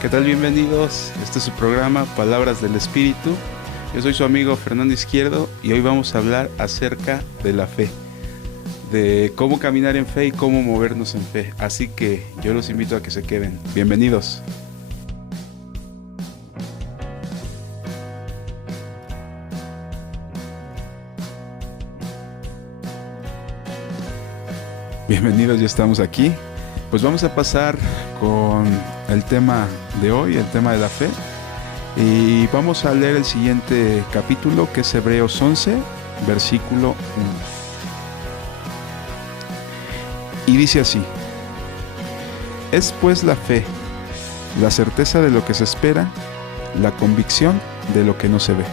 ¿Qué tal? Bienvenidos. Este es su programa Palabras del Espíritu. Yo soy su amigo Fernando Izquierdo y hoy vamos a hablar acerca de la fe, de cómo caminar en fe y cómo movernos en fe. Así que yo los invito a que se queden. Bienvenidos. Bienvenidos, ya estamos aquí. Pues vamos a pasar con el tema de hoy, el tema de la fe. Y vamos a leer el siguiente capítulo, que es Hebreos 11, versículo 1. Y dice así: es pues la fe, la certeza de lo que se espera, la convicción de lo que no se ve.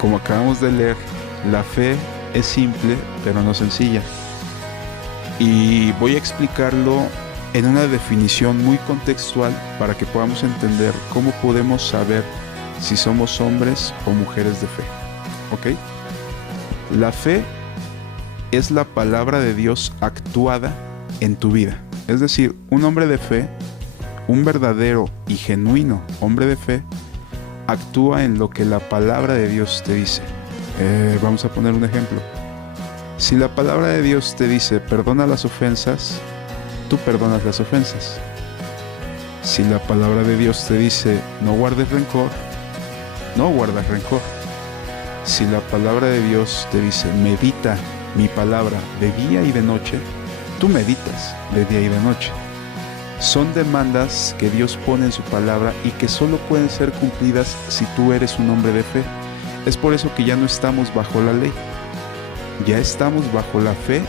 Como acabamos de leer, la fe es simple, pero no sencilla. Y voy a explicarlo en una definición muy contextual para que podamos entender cómo podemos saber si somos hombres o mujeres de fe. ¿Ok? La fe es la palabra de Dios actuada en tu vida. Es decir, un hombre de fe, un verdadero y genuino hombre de fe, actúa en lo que la palabra de Dios te dice. Vamos a poner un ejemplo. Si la palabra de Dios te dice perdona las ofensas, tú perdonas las ofensas. Si la palabra de Dios te dice no guardes rencor, no guardas rencor. Si la palabra de Dios te dice medita mi palabra de día y de noche, tú meditas de día y de noche. Son demandas que Dios pone en su palabra y que solo pueden ser cumplidas si tú eres un hombre de fe. Es por eso que ya no estamos bajo la ley, ya estamos bajo la fe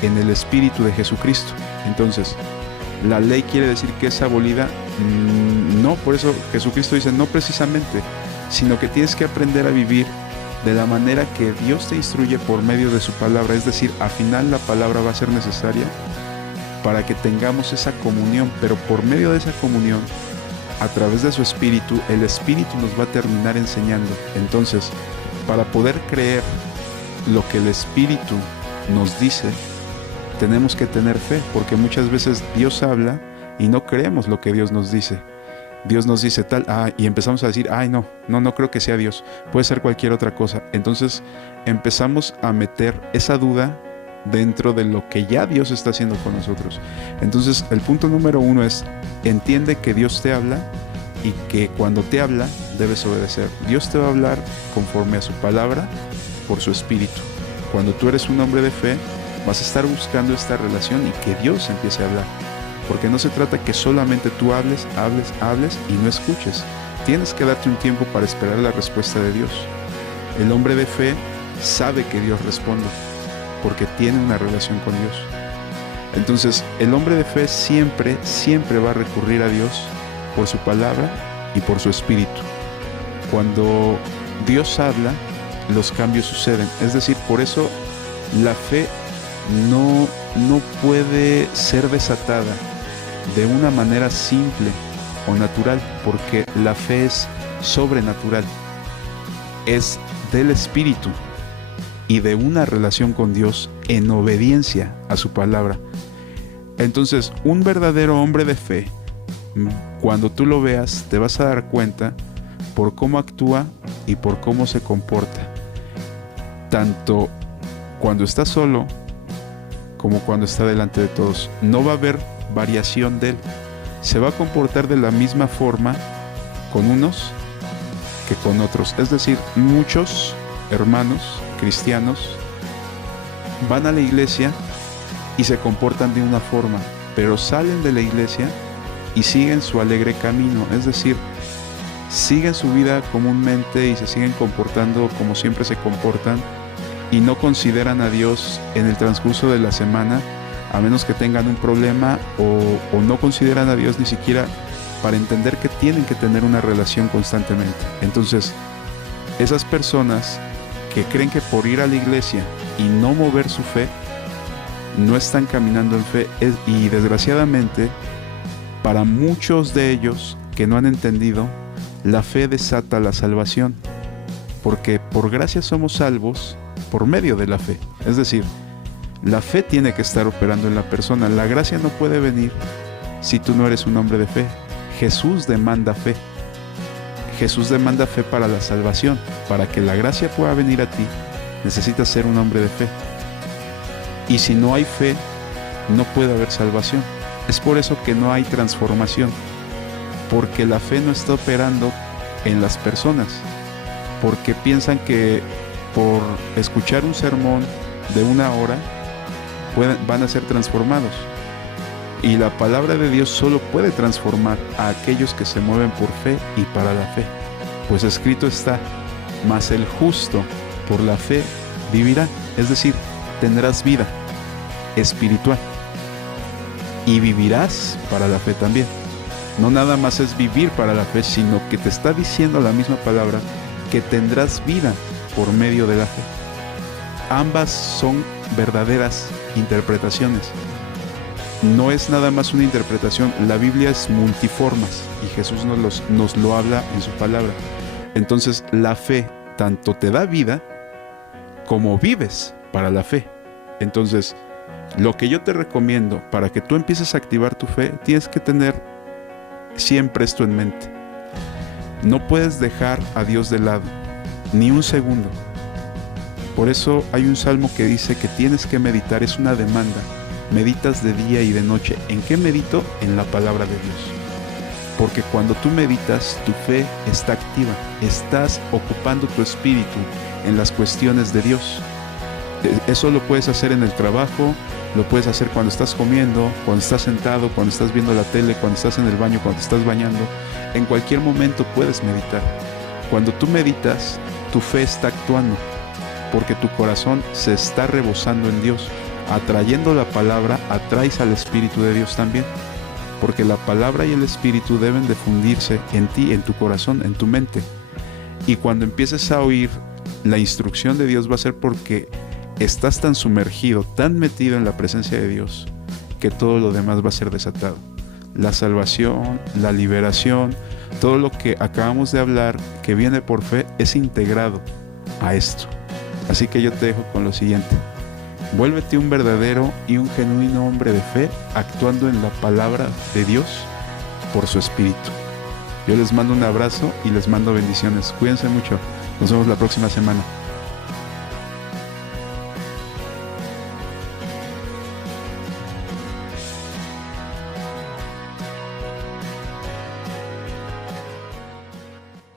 en el Espíritu de Jesucristo. Entonces, ¿la ley quiere decir que es abolida? No, por eso Jesucristo dice no precisamente, sino que tienes que aprender a vivir de la manera que Dios te instruye por medio de su palabra. Es decir, al final la palabra va a ser necesaria para que tengamos esa comunión, pero por medio de esa comunión, a través de su Espíritu, el Espíritu nos va a terminar enseñando. Entonces, para poder creer lo que el Espíritu nos dice, tenemos que tener fe, porque muchas veces Dios habla y no creemos lo que Dios nos dice. Dios nos dice tal, y empezamos a decir, no creo que sea Dios, puede ser cualquier otra cosa. Entonces empezamos a meter esa duda dentro de lo que ya Dios está haciendo con nosotros. Entonces el punto número 1 es: entiende que Dios te habla y que cuando te habla debes obedecer. Dios te va a hablar conforme a su palabra por su Espíritu. Cuando tú eres un hombre de fe, vas a estar buscando esta relación y que Dios empiece a hablar, porque no se trata que solamente tú hables y no escuches. Tienes que darte un tiempo para esperar la respuesta de Dios. El hombre de fe sabe que Dios responde porque tiene una relación con Dios. Entonces, el hombre de fe siempre va a recurrir a Dios por su palabra y por su Espíritu. Cuando Dios habla, los cambios suceden. Es decir, por eso la fe no puede ser desatada de una manera simple o natural, porque la fe es sobrenatural, es del Espíritu y de una relación con Dios en obediencia a su palabra. Entonces, un verdadero hombre de fe, cuando tú lo veas, te vas a dar cuenta por cómo actúa y por cómo se comporta, tanto cuando está solo como cuando está delante de todos. No va a haber variación de él. Se va a comportar de la misma forma con unos que con otros. Es decir, muchos hermanos cristianos van a la iglesia y se comportan de una forma, pero salen de la iglesia y siguen su alegre camino. Es decir, siguen su vida comúnmente y se siguen comportando como siempre se comportan, y no consideran a Dios en el transcurso de la semana, a menos que tengan un problema, o no consideran a Dios ni siquiera para entender que tienen que tener una relación constantemente. Entonces, esas personas que creen que por ir a la iglesia y no mover su fe, no están caminando en fe, y desgraciadamente, para muchos de ellos que no han entendido, La fe desata la salvación, porque por gracia somos salvos por medio de la fe. Es decir, la fe tiene que estar operando en la persona. La gracia no puede venir si tú no eres un hombre de fe. Jesús demanda fe. Jesús demanda fe para la salvación. Para que la gracia pueda venir a ti, necesitas ser un hombre de fe. Y si no hay fe, no puede haber salvación. Es por eso que no hay transformación, porque la fe no está operando en las personas, porque piensan que por escuchar un sermón de 1 hora van a ser transformados. Y la palabra de Dios solo puede transformar a aquellos que se mueven por fe y para la fe. Pues escrito está: mas el justo por la fe vivirá. Es decir, tendrás vida espiritual y vivirás para la fe también. No nada más es vivir para la fe, sino que te está diciendo la misma palabra que tendrás vida por medio de la fe. Ambas son verdaderas interpretaciones. No es nada más una interpretación. La Biblia es multiformas y Jesús nos lo habla en su palabra. Entonces la fe tanto te da vida como vives para la fe. Entonces, lo que yo te recomiendo para que tú empieces a activar tu fe, tienes que tener siempre esto en mente. No puedes dejar a Dios de lado, ni un segundo. Por eso hay un salmo que dice que tienes que meditar, es una demanda. Meditas de día y de noche. ¿En qué medito? En la palabra de Dios. Porque cuando tú meditas, tu fe está activa. Estás ocupando tu espíritu en las cuestiones de Dios. Eso lo puedes hacer en el trabajo, lo puedes hacer cuando estás comiendo, cuando estás sentado, cuando estás viendo la tele, cuando estás en el baño, cuando te estás bañando. En cualquier momento puedes meditar. Cuando tú meditas, tu fe está actuando, porque tu corazón se está rebosando en Dios. Atrayendo la palabra, atraes al Espíritu de Dios también, porque la palabra y el Espíritu deben de fundirse en ti, en tu corazón, en tu mente. Y cuando empieces a oír la instrucción de Dios, va a ser porque estás tan sumergido, tan metido en la presencia de Dios, que todo lo demás va a ser desatado. La salvación, la liberación, todo lo que acabamos de hablar que viene por fe es integrado a esto. Así que yo te dejo con lo siguiente: vuélvete un verdadero y un genuino hombre de fe, actuando en la palabra de Dios por su Espíritu. Yo les mando un abrazo y les mando bendiciones. Cuídense mucho. Nos vemos la próxima semana.